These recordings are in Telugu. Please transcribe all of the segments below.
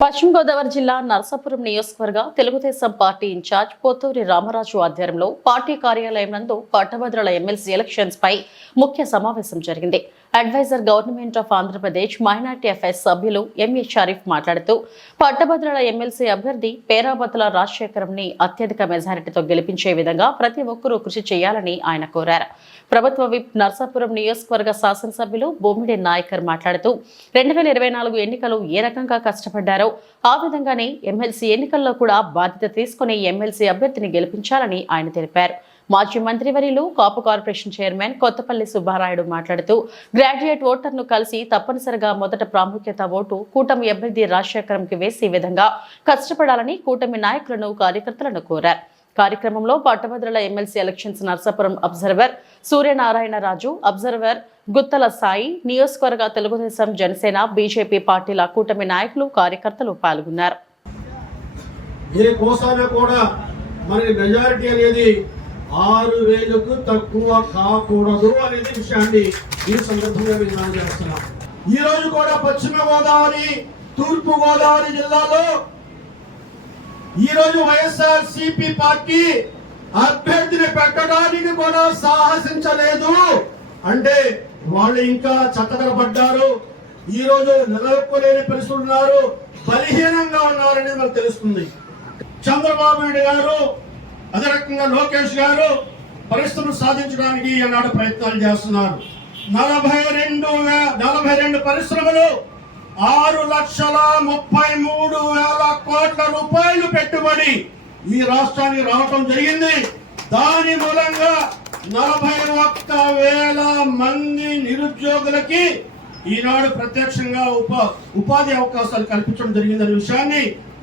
పశ్చిమ గోదావరి జిల్లా నరసాపురం నియోజకవర్గ Telugudesam party in charge Pothuri Ramaraju ఆధ్వర్యంలో పార్టీ కార్యాలయం నందు పట్టభద్రుల ఎమ్మెల్సీ ఎలక్షన్స్ పై ముఖ్య సమావేశం జరిగింది. Advisor government of Andhra Pradesh minority affairs సభ్యులు ఎంఏ షరీఫ్ మాట్లాడుతూ పట్టభద్రుల ఎమ్మెల్సీ అభ్యర్థి పేరాబతుల రాజశేఖరం ని అత్యధిక మెజారిటీతో గెలిపించే విధంగా ప్రతి ఒక్కరూ కృషి చేయాలని ఆయన కోరారు. ప్రభుత్వ విప్ నర్సాపురం నియోజకవర్గ శాసనసభ్యులు బొమ్మిడి నాయకర్ మాట్లాడుతూ రెండు వేల ఇరవై నాలుగు ఎన్నికలు ఏ రకంగా కష్టపడ్డారో ఆ విధంగానే ఎమ్మెల్సీ ఎన్నికల్లో కూడా బాధ్యత తీసుకుని ఎమ్మెల్సీ అభ్యర్థిని గెలిపించాలని ఆయన తెలిపారు. మాజీ మంత్రివర్యులు కాపు కార్పొరేషన్ చైర్మన్ కొత్తపల్లి సుబ్బారాయుడు మాట్లాడుతూ గ్రాడ్యుయేట్ ఓటర్ను కలిసి తప్పనిసరిగా మొదట ప్రాముఖ్యత ఓటు కూటమి అభ్యర్థి రాజశేఖరంకి వేసే విధంగా కష్టపడాలని కూటమి నాయకులను కార్యకర్తలను కోరారు. కార్యక్రమంలో పట్టభద్రుల MLC elections Narsapuram observer Suryanarayanaraju observer Guttala Sai నియోజకవర్గ తెలుగుదేశం జనసేన బీజేపీ పార్టీల కూటమి నాయకులు కార్యకర్తలు పాల్గొన్నారు. ఏ కోసాన కూడా మరి మెజారిటీ అనేది ఆరు వేలకు తక్కువ కాకూడదు అనే విషయాన్ని ఈ సందర్భంగా విధానం చేస్తున్నాం. ఈ రోజు కూడా పశ్చిమ గోదావరి తూర్పు గోదావరి జిల్లాలో ఈ రోజు వైఎస్ఆర్ సిపి పార్టీ అభ్యర్థిని పెట్టడానికి కూడా సాహసించలేదు. అంటే వాళ్ళు ఇంకా చత్తగరపడ్డారు ఈ రోజు నిలదొక్కలేని పరిస్థితులు ఉన్నారు. బలహీనంగా ఉన్నారనేది మనకు తెలుస్తుంది. చంద్రబాబు నాయుడు గారు అదే రకంగా లోకేష్ గారు పరిస్థితులు సాధించడానికి ఈనాడు ప్రయత్నాలు చేస్తున్నారు. నలభై రెండు నలభై రెండు పరిశ్రమలు ఆరు లక్షల ముప్పై మూడు వేల కోట్ల రూపాయలు పెట్టుబడి ఈ రాష్ట్రానికి రావటం జరిగింది. దాని మూలంగా నలభై ఒక్క వేల మంది నిరుద్యోగులకి ఈనాడు ప్రత్యక్షంగా ఉపా ఉపాధి అవకాశాలు కల్పించడం జరిగిందనే విషయాన్ని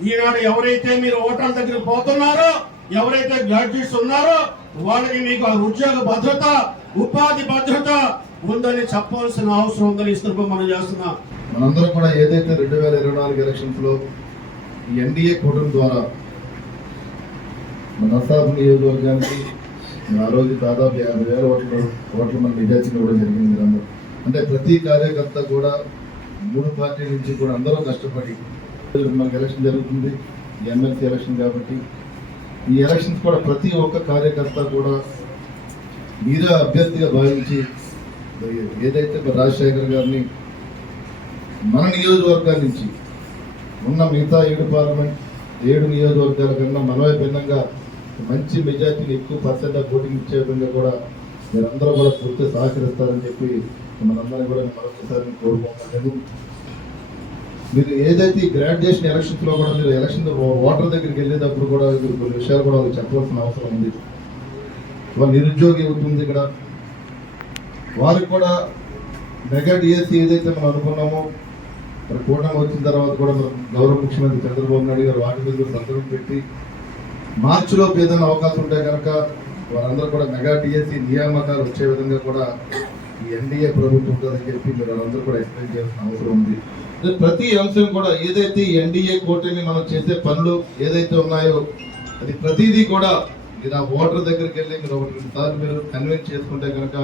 ఈనాడు ఎవరైతే మీరు ఓటర్ల దగ్గర పోతున్నారో ఎవరైతే గ్రాడ్యుయేట్స్ ఉన్నారో వాళ్ళకి మీకు ఉద్యోగ భద్రత ఉపాధి భద్రత ఉందని చెప్పాల్సిన అవసరం ఉందని ఈ మనం చేస్తున్నాం. మనందరం కూడా ఏదైతే రెండు వేల ఇరవై నాలుగు ఎలక్షన్స్లో ఎన్డీఏ కూటమి ద్వారా మన నర్సాపు నియోజకవర్గానికి ఆ రోజు దాదాపు యాభై వేల ఓట్లు ఓట్లు మన నిజాచిగా కూడా జరిగింది మీరందరూ. అంటే ప్రతి కార్యకర్త కూడా మూడు పార్టీల నుంచి కూడా అందరూ కష్టపడి మనకి ఎలక్షన్ జరుగుతుంది ఎమ్మెల్సీ ఎలక్షన్ కాబట్టి ఈ ఎలక్షన్స్ కూడా ప్రతి ఒక్క కార్యకర్త కూడా మీరే అభ్యర్థిగా భావించి ఏదైతే రాజశేఖర్ గారిని మన నియోజకవర్గాల నుంచి ఉన్న మిగతా ఏడు పార్లమెంట్ ఏడు నియోజకవర్గాల కన్నా మనమే భిన్నంగా మంచి మెజార్టీని ఎక్కువ పర్సెంట్ ఆఫ్ ఓటింగ్ ఇచ్చే విధంగా కూడా మీరందరూ కూడా పూర్తి సహకరిస్తారని చెప్పి మనందరం కూడా మరొకసారి కోరుకుంటున్నాను. మీరు ఏదైతే గ్రాడ్యుయేషన్ ఎలక్షన్స్లో కూడా మీరు ఎలక్షన్ ఓటర్ దగ్గరికి వెళ్ళేటప్పుడు కూడా మీరు కొన్ని విషయాలు కూడా వాళ్ళకి చెప్పవలసిన అవసరం ఉంది. వాళ్ళ నిరుద్యోగి అవుతుంది ఇక్కడ. వారికి కూడా మెగా డిఎస్సి ఏదైతే మనం అనుకున్నామో మరి కూటమి వచ్చిన తర్వాత కూడా మనం గౌరవ ముఖ్యమంత్రి చంద్రబాబు నాయుడు గారు వాటి మీద సందర్భం పెట్టి మార్చిలోపు ఏదైనా అవకాశం ఉంటే కనుక వారందరూ కూడా మెగా డిఎస్సి నియామకాలు వచ్చే విధంగా కూడా ఈ ఎన్డీఏ ప్రభుత్వం ఉంటుందని చెప్పి మీరు వాళ్ళందరూ కూడా ఎక్స్ప్లెయిన్ చేయాల్సిన అవసరం ఉంది. ప్రతి అంశం కూడా ఏదైతే ఎన్డీఏ కూటమి మనం చేసే పనులు ఏదైతే ఉన్నాయో అది ప్రతిదీ కూడా మీరు ఆ ఓటర్ దగ్గరికి వెళ్ళి మీరు ఒకటి రెండు సార్లు మీరు కన్విన్స్ చేసుకుంటే కనుక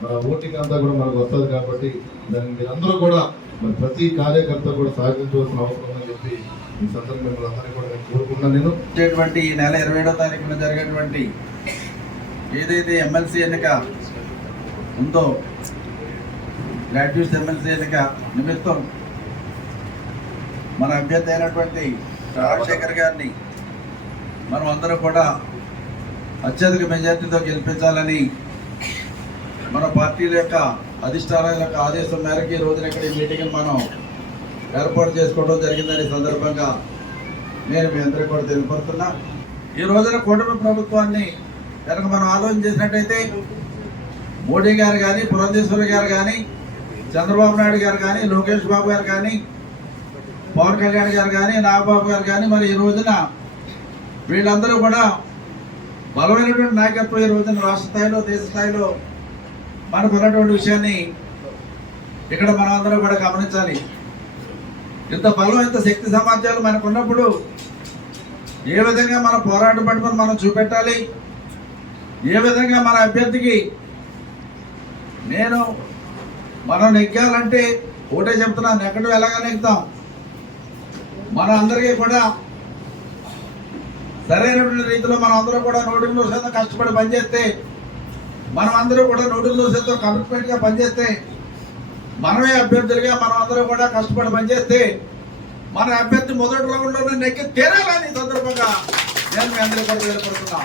మన ఓటింగ్ అంతా కూడా మనకు వస్తుంది కాబట్టి దాన్ని మీరందరూ కూడా మరి ప్రతి కార్యకర్త కూడా సహకరించవలసిన అవసరం ఉందని చెప్పి ఈ సందర్భంగా మిమ్మల్ని అందరినీ కూడా నేను కోరుకున్నాను నేను ఈ నెల ఇరవై ఏడో తారీఖున జరిగేటువంటి ఏదైతే ఎమ్మెల్సీ ఎన్నిక ఉందో గ్రాడ్యుయేట్ ఎమ్మెల్సీ ఎన్నిక నిమిత్తం మన అభ్యర్థి అయినటువంటి రాజశేఖర్ గారిని మనం అందరూ కూడా అత్యధిక మెజార్టీతో గెలిపించాలని మన పార్టీల యొక్క అధిష్టానాల యొక్క ఆదేశం మేరకు ఈ రోజున ఇక్కడ ఈ మీటింగ్ మనం ఏర్పాటు చేసుకోవడం జరిగిందని సందర్భంగా నేను మీ అందరికీ కూడా తెలియపడుతున్నా ఈ రోజున కూటమి ప్రభుత్వాన్ని కనుక మనం ఆలోచన చేసినట్టయితే మోడీ గారు కానీ పురంధేశ్వరి గారు కానీ చంద్రబాబు నాయుడు గారు కానీ లోకేష్ బాబు గారు కానీ పవన్ కళ్యాణ్ గారు కానీ నాగబాబు గారు కానీ మరి ఈ రోజున వీళ్ళందరూ కూడా బలమైనటువంటి నాయకత్వం ఈ రోజున రాష్ట్ర స్థాయిలో దేశ స్థాయిలో మనకు ఉన్నటువంటి విషయాన్ని ఇక్కడ మనం అందరూ కూడా గమనించాలి. ఇంత బలం ఇంత శక్తి సామర్థ్యాలు మనకు ఉన్నప్పుడు ఏ విధంగా మన పోరాటం పట్టుకొని మనం చూపెట్టాలి? ఏ విధంగా మన అభ్యర్థికి నేను మనం నెగ్గాలంటే ఒకటే చెప్తున్నాను ఎక్కడ ఎలాగ నెగ్గుతాం? మన అందరికీ కూడా సరైనటువంటి రీతిలో మనం అందరూ కూడా నూటికి నూరు కష్టపడి పనిచేస్తే మనం అందరూ కూడా నూటికి నూరు కమిట్మెంట్గా పనిచేస్తే మనమే అభ్యర్థులుగా మనం అందరూ కూడా కష్టపడి పనిచేస్తే మన అభ్యర్థి మొదటి రౌండ్లోనే నెక్కి తీరాలని సందర్భంగా నేను మీ అందరూ కూడా